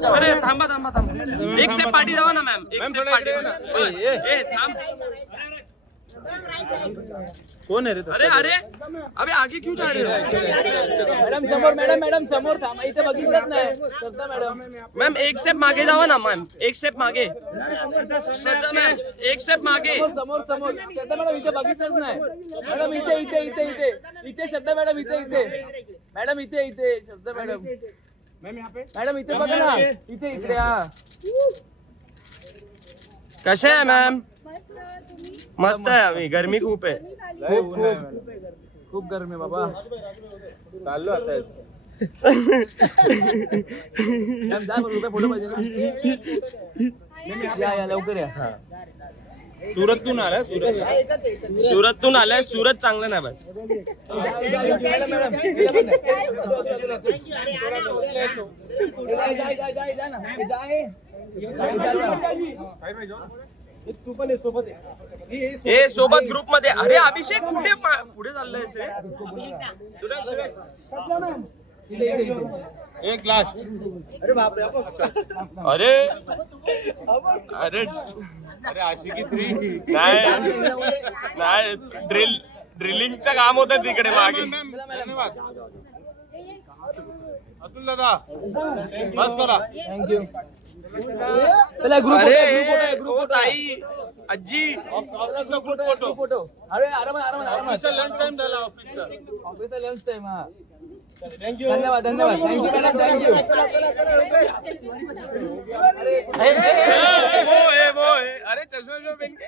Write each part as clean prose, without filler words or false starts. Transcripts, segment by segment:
अरे थांबा थांबा थांबा, एक स्टेप पार्टी जावा ना मॅम, एक स्टेप पार्टी थांब। कौन है रे? अरे अरे अबे आगे क्यों जा रहे हो? मॅडम समोर, मॅडम समोर थांबा, इथे बघितलंच नाही श्रद्धा मॅडम। मॅम एक स्टेप मागे जावा ना मॅम, एक स्टेप मागे। श्रद्धा मॅम एक स्टेप मागे। समोर समोर श्रद्धा मॅडम, इथे बघितलंच नाही मॅडम, इथे इथे इथे इथे इथे श्रद्धा मॅडम, इथे इथे मॅडम, इथे इथे श्रद्धा मॅडम, मॅडम इथे बघा ना, इथे इकडे। हा कसे आहे मॅम? मस्त आहे आम्ही, गरमी खूप आहे, खूप खूप खूप गरमी बाबा। चाललो आता रुपये फोटो पाहिजे ना, या लवकर या। सुरतून आलाय, सुरतून आलाय, सुरत चांगलं नाही बस। हे सोबत ग्रुप मध्ये। अरे अभिषेक कुठे पुढे चाललंय? एक ग्लास। अरे बाप रे, अरे अरे अरे आशिकी 3 नाही, ड्रिलिंगचं काम होतं तिकडे मागे। धन्यवाद अतुल दादा, बस करा, थँक्यू। चला ग्रुप ताई आजी फोटो। अरे ऑफिसचा लंच टाइम झाला, ऑफिसचा लंच टाइम। हा थँक्यू, धन्यवाद धन्यवाद, थँक्यू मॅडम, थँक्यू। अरे चष्मा पहन के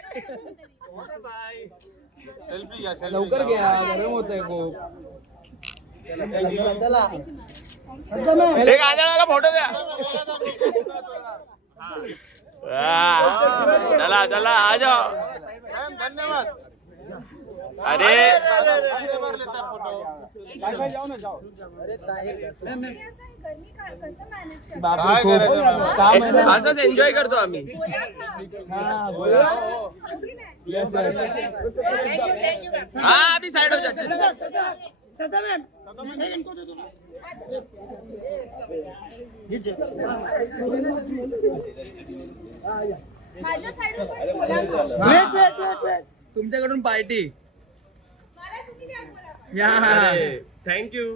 सेल्फी घ्या, लवकर घ्या, गरम होत आहे खूप। चला एक आंधळ्याला फोटो द्या। चला चला आ जाओ, धन्यवाद। अरे असंच एन्जॉय करतो आम्ही। हा अभी साइड हो जाते। तुमच्याकडून पार्टी। थँक्यू।